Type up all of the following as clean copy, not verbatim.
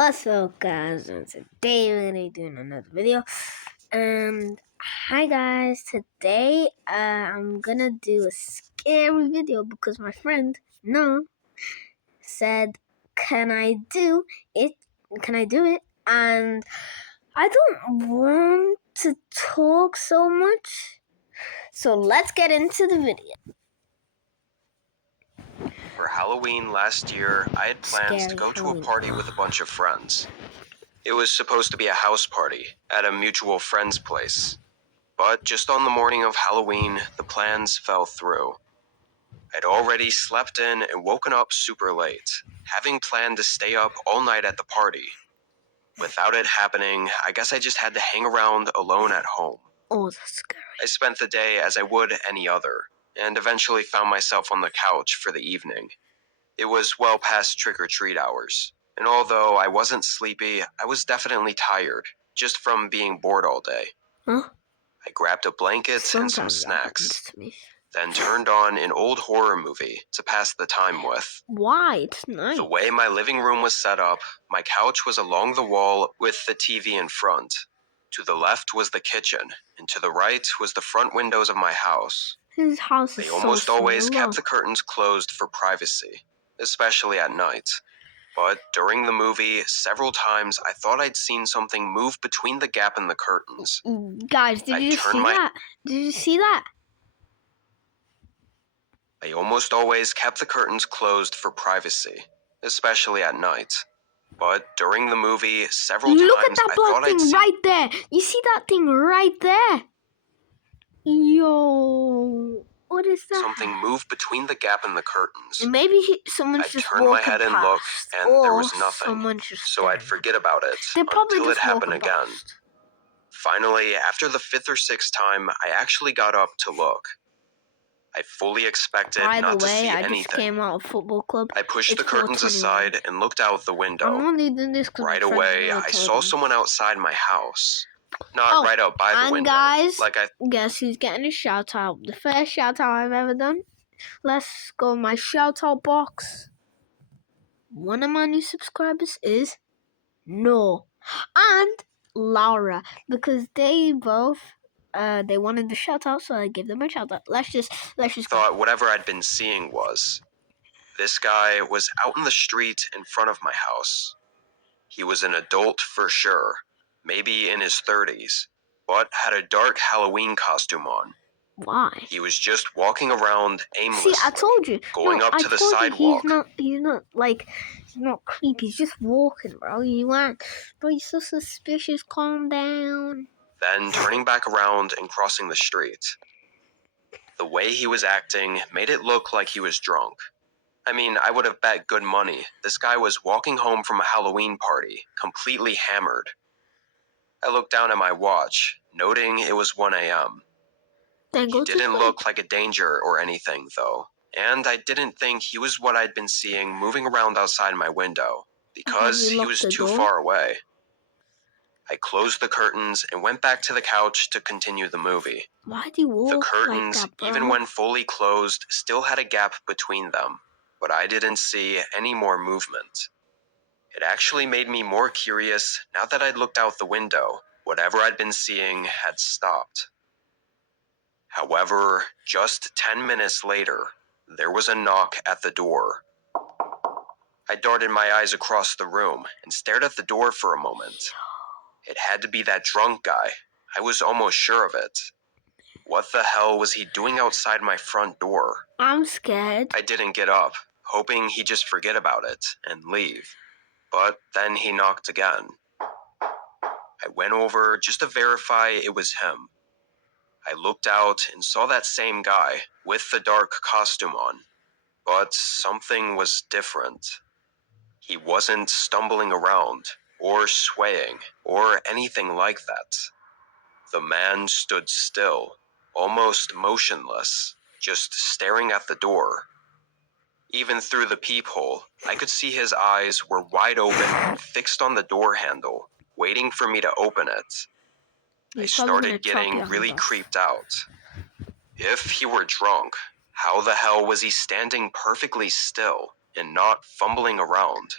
What's up, guys? And today we're gonna be doing another video. And hi, guys. Today, I'm gonna do a scary video because my friend No said, "Can I do it? Can I do it?" And I don't want to talk so much, so let's get into the video. For Halloween last year, I had plans to go to a party with a bunch of friends. It was supposed to be a house party at a mutual friend's place. But just on the morning of Halloween, the plans fell through. I'd already slept in and woken up super late, having planned to stay up all night at the party. Without it happening, I guess I just had to hang around alone at home. Oh, that's scary. I spent the day as I would any other, and eventually found myself on the couch for the evening. It was well past trick-or-treat hours, and although I wasn't sleepy, I was definitely tired, just from being bored all day. Huh? I grabbed a blanket and some snacks, then turned on an old horror movie to pass the time with. Why? It's nice. The way my living room was set up, my couch was along the wall with the TV in front. To the left was the kitchen, and to the right was the front windows of my house. His house is They almost so always small. kept the curtains closed for privacy, especially at night. But during the movie, several times I thought I'd seen something move between the gap in the curtains. Guys, did you see that? Did you see that? I almost always kept the curtains closed for privacy, especially at night. But during the movie, several Look times at that I black thought I'd thing seen right there. You see that thing right there? Yo, what is that? something move between the gap in the curtains. Maybe someone's I'd just turn my walking head and past, look, and there was nothing, someone's just so I'd forget about it They're probably until it just happened walking again. past. Finally, after the 5th or 6th time, I actually got up to look. I fully expected not to see By the way, I anything. just came out of football club. I pushed It's the curtains 4:21. aside and looked out the I'm window. only doing this because Right away, I saw someone outside my house. Not Oh, right out by the and window. guys, Like guess who's getting a shout out? The first shout out I've ever done. Let's go my shout out box. One of my new subscribers is No and Laura, because they both they wanted the shout out, so I gave them a shout out. Let's just thought whatever I'd been seeing was. This guy was out in the street in front of my house. He was an adult for sure, maybe in his 30s, but had a dark Halloween costume on. Why? He was just walking around aimlessly. See, I told you. Going up to the sidewalk. He's not creepy. He's just walking, bro. Bro, you're so suspicious. Calm down. Then turning back around and crossing the street. The way he was acting made it look like he was drunk. I mean, I would have bet good money this guy was walking home from a Halloween party, completely hammered. I looked down at my watch, noting it was 1 a.m. He didn't look like a danger or anything, though, and I didn't think he was what I'd been seeing moving around outside my window, because he was too far away. I closed the curtains and went back to the couch to continue the movie. Why'd he walk The curtains, like that, bro? even when fully closed, still had a gap between them, but I didn't see any more movement. It actually made me more curious now that I'd looked out the window. Whatever I'd been seeing had stopped. However, just 10 minutes later, there was a knock at the door. I darted my eyes across the room and stared at the door for a moment. It had to be that drunk guy. I was almost sure of it. What the hell was he doing outside my front door? I'm scared. I didn't get up, hoping he'd just forget about it and leave. But then he knocked again. I went over just to verify it was him. I looked out and saw that same guy with the dark costume on. But something was different. He wasn't stumbling around, or swaying, or anything like that. The man stood still, almost motionless, just staring at the door. Even through the peephole, I could see his eyes were wide open, fixed on the door handle, waiting for me to open it. I started getting really creeped out. If he were drunk, how the hell was he standing perfectly still and not fumbling around?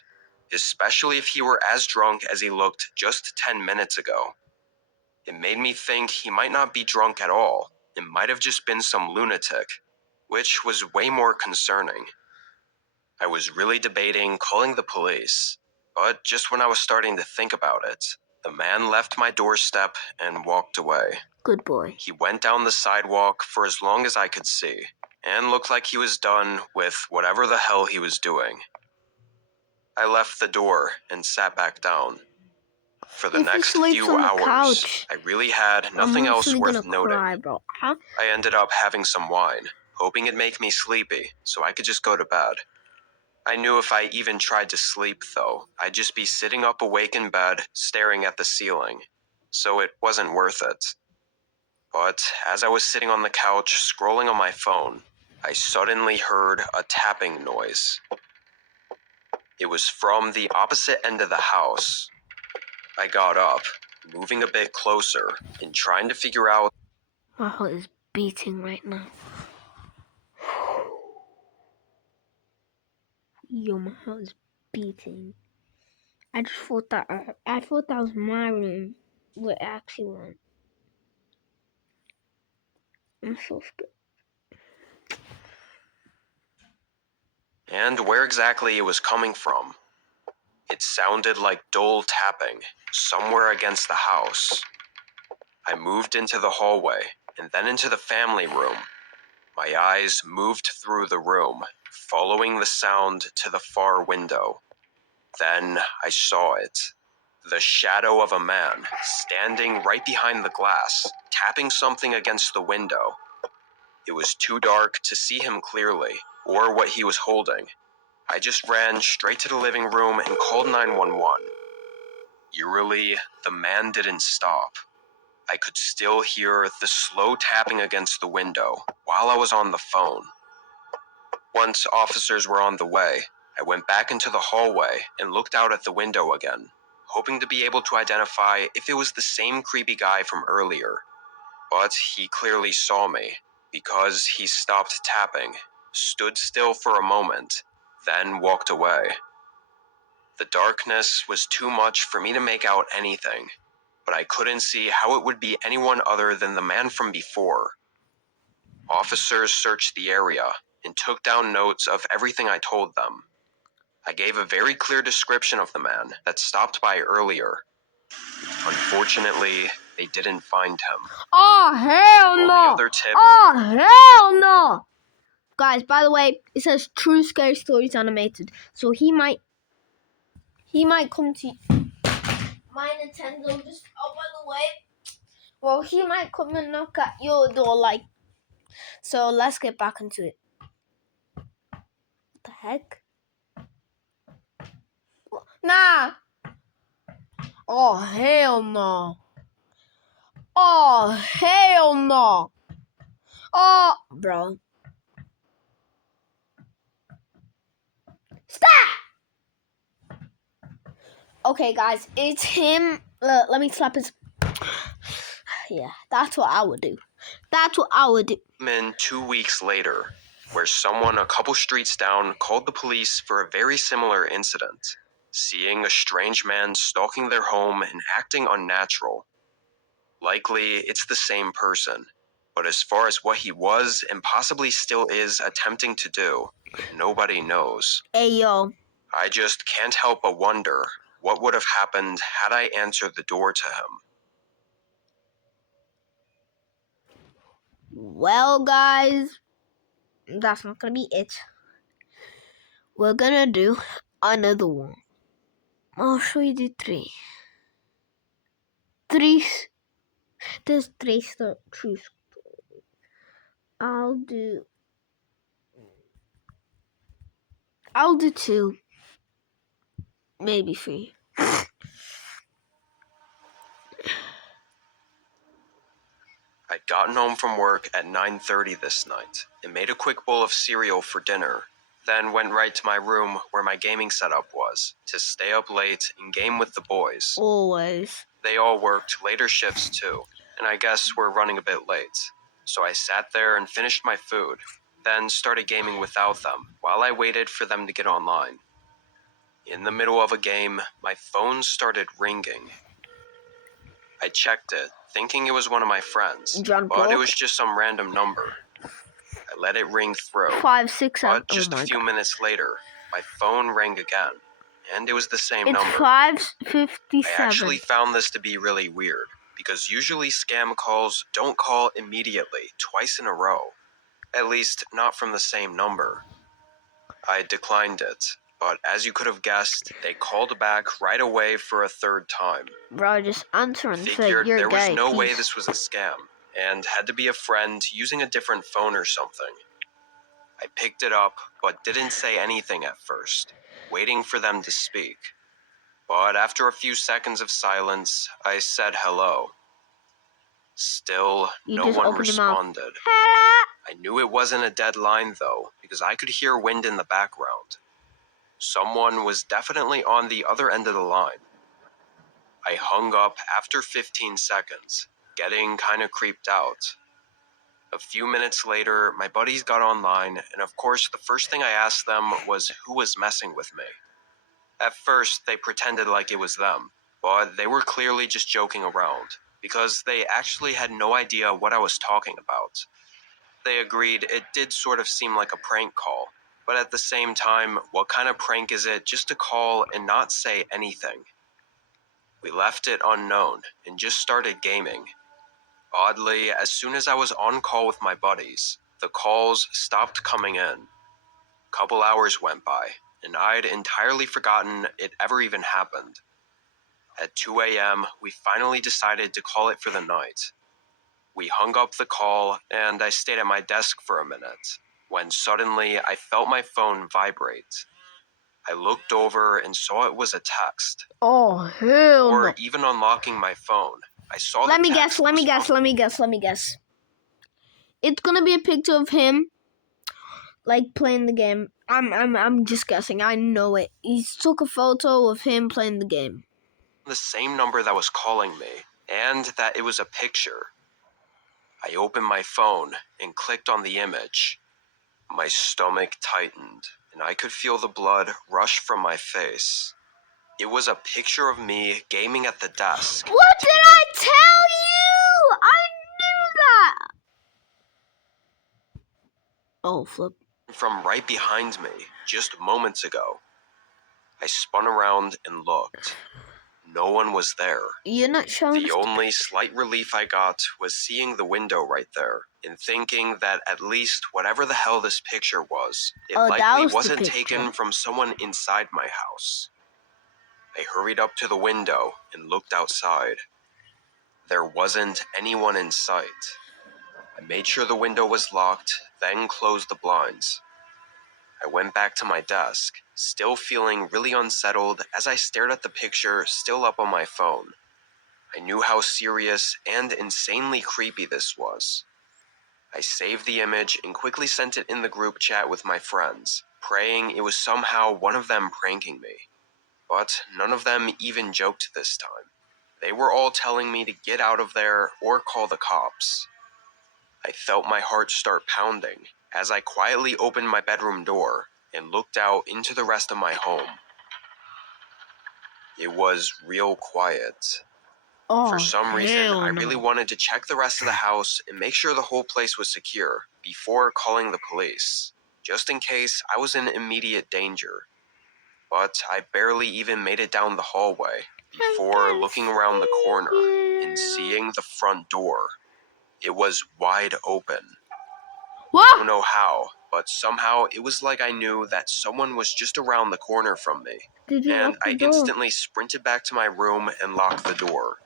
especially if he were as drunk as he looked just 10 minutes ago. It made me think he might not be drunk at all. It might have just been some lunatic, which was way more concerning. I was really debating calling the police, but just when I was starting to think about it, the man left my doorstep and walked away. Good boy. He went down the sidewalk for as long as I could see, and looked like he was done with whatever the hell he was doing. I left the door and sat back down. For the If he next sleeps few on the hours, couch, I really had nothing I'm else actually worth gonna noting. cry, bro. Huh? I ended up having some wine, hoping it'd make me sleepy so I could just go to bed. I knew if I even tried to sleep, though, I'd just be sitting up awake in bed, staring at the ceiling, so it wasn't worth it. But as I was sitting on the couch, scrolling on my phone, I suddenly heard a tapping noise. It was from the opposite end of the house. I got up, moving a bit closer, and trying to figure out. My heart is beating right now. Yo, my heart is beating. I just thought that was my room, but it actually wasn't. I'm so scared. And where exactly it was coming from. It sounded like dull tapping, somewhere against the house. I moved into the hallway, and then into the family room. My eyes moved through the room, following the sound to the far window. Then I saw it. The shadow of a man, standing right behind the glass, tapping something against the window. It was too dark to see him clearly, or what he was holding. I just ran straight to the living room and called 911. Eerily, the man didn't stop. I could still hear the slow tapping against the window while I was on the phone. Once officers were on the way, I went back into the hallway and looked out at the window again, hoping to be able to identify if it was the same creepy guy from earlier. But he clearly saw me, because he stopped tapping, stood still for a moment, then walked away. The darkness was too much for me to make out anything, but I couldn't see how it would be anyone other than the man from before. Officers searched the area and took down notes of everything I told them. I gave a very clear description of the man that stopped by earlier. Unfortunately, they didn't find him. Oh, hell The only no! other tip. Oh, hell no! Guys, by the way, it says True Scary Stories Animated, so he might come to my Nintendo just up on the way. Well, he might come and knock at your door, like. So let's get back into it. What the heck? Nah. Oh, hell no. Oh, hell no. Oh, bro. Stop! Okay, guys, it's him. Let me slap his. Yeah, that's what I would do. That's what I would do. In 2 weeks later, where someone a couple streets down called the police for a very similar incident, seeing a strange man stalking their home and acting unnatural. Likely, it's the same person, but as far as what he was and possibly still is attempting to do, nobody knows. Hey, yo. I just can't help but wonder what would have happened had I answered the door to him. Well, guys, that's not gonna be it. We're gonna do another one. I'll show you the three. There's three true stories. I'll do two. Maybe three. I'd gotten home from work at 9:30 this night and made a quick bowl of cereal for dinner, then went right to my room where my gaming setup was to stay up late and game with the boys. Always. They all worked later shifts too, and I guess were running a bit late. So I sat there and finished my food, then started gaming without them while I waited for them to get online. In the middle of a game, my phone started ringing. I checked it, thinking it was one of my friends, John but it Paul. was just some random number. I let it ring through, 5, 6, 7. but just a few minutes later, my phone rang again, and it was the same It's number. 5:57. I actually found this to be really weird, because usually scam calls don't call immediately, twice in a row. At least, not from the same number. I declined it, but as you could have guessed, they called back right away for a third time. Bro, just answer and say Figured you're there was gay. no way peace. this was a scam, and had to be a friend using a different phone or something. I picked it up, but didn't say anything at first, waiting for them to speak. But after a few seconds of silence, I said hello. Still, You no just one open your mouth. responded. Hello. I knew it wasn't a dead line though, because I could hear wind in the background. Someone was definitely on the other end of the line. I hung up after 15 seconds, getting kinda creeped out. A few minutes later, my buddies got online, and of course, the first thing I asked them was who was messing with me. At first, they pretended like it was them, but they were clearly just joking around, because they actually had no idea what I was talking about. They agreed it did sort of seem like a prank call, but at the same time, what kind of prank is it just to call and not say anything? We left it unknown and just started gaming. Oddly, as soon as I was on call with my buddies, the calls stopped coming in. Couple hours went by, and I'd entirely forgotten it ever even happened. At 2 a.m., we finally decided to call it for the night. We hung up the call, and I stayed at my desk for a minute, when suddenly I felt my phone vibrate. I looked over and saw it was a text. Oh, hell Or no. even unlocking my phone, I saw the Let me text guess, let me was guess, from- let me guess. It's gonna be a picture of him, like, playing the game. I'm just guessing. I know it. He took a photo of him playing the game. the same number that was calling me, and that it was a picture. I opened my phone and clicked on the image. My stomach tightened, and I could feel the blood rush from my face. It was a picture of me gaming at the desk. What did I tell you? I knew that. Oh, flip. From right behind me, just moments ago. I spun around and looked. No one was there. You're not showing The us only slight relief I got was seeing the window right there and thinking that at least whatever the hell this picture was, it Oh, that likely was the wasn't picture. taken from someone inside my house. I hurried up to the window and looked outside. There wasn't anyone in sight. I made sure the window was locked, then closed the blinds. I went back to my desk, still feeling really unsettled as I stared at the picture still up on my phone. I knew how serious and insanely creepy this was. I saved the image and quickly sent it in the group chat with my friends, praying it was somehow one of them pranking me. But none of them even joked this time. They were all telling me to get out of there or call the cops. I felt my heart start pounding as I quietly opened my bedroom door and looked out into the rest of my home. It was real quiet. Oh, For some reason, hell I no. really wanted to check the rest of the house and make sure the whole place was secure before calling the police, just in case I was in immediate danger. But I barely even made it down the hallway before looking around the corner and seeing the front door. It was wide open. I What? don't know how, but somehow it was like I knew that someone was just around the corner from me. Did you And lock the I door? instantly sprinted back to my room and locked the door.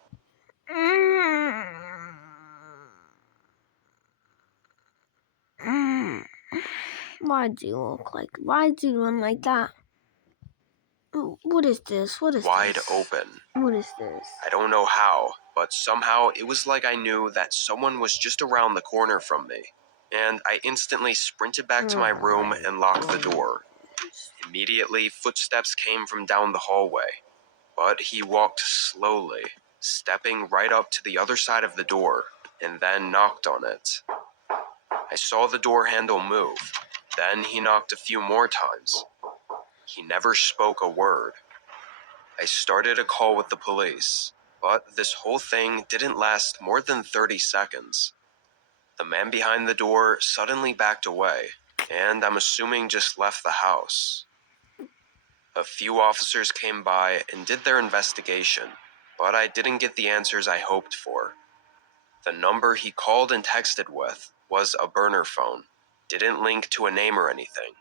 Why'd you look like? Why'd you run like that? What is this? What is Wide this? open. What is this? I don't know how, but somehow it was like I knew that someone was just around the corner from me. And I instantly sprinted back to my room and locked the door. Immediately, footsteps came from down the hallway. But he walked slowly, stepping right up to the other side of the door, and then knocked on it. I saw the door handle move. Then he knocked a few more times. He never spoke a word. I started a call with the police, but this whole thing didn't last more than 30 seconds. The man behind the door suddenly backed away, and I'm assuming just left the house. A few officers came by and did their investigation, but I didn't get the answers I hoped for. The number he called and texted with was a burner phone, didn't link to a name or anything,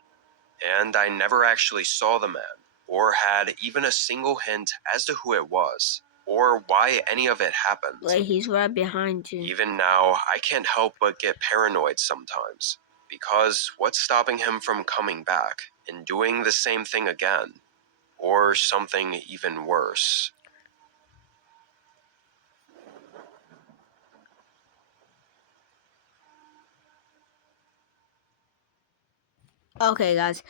and I never actually saw the man or had even a single hint as to who it was or why any of it happened. Wait, he's right behind you. Even now, I can't help but get paranoid sometimes, because what's stopping him from coming back and doing the same thing again? Or something even worse? Okay, guys.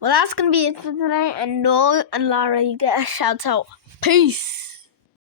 Well, that's gonna be it for today. And Noel and Lara, you get a shout out. Peace.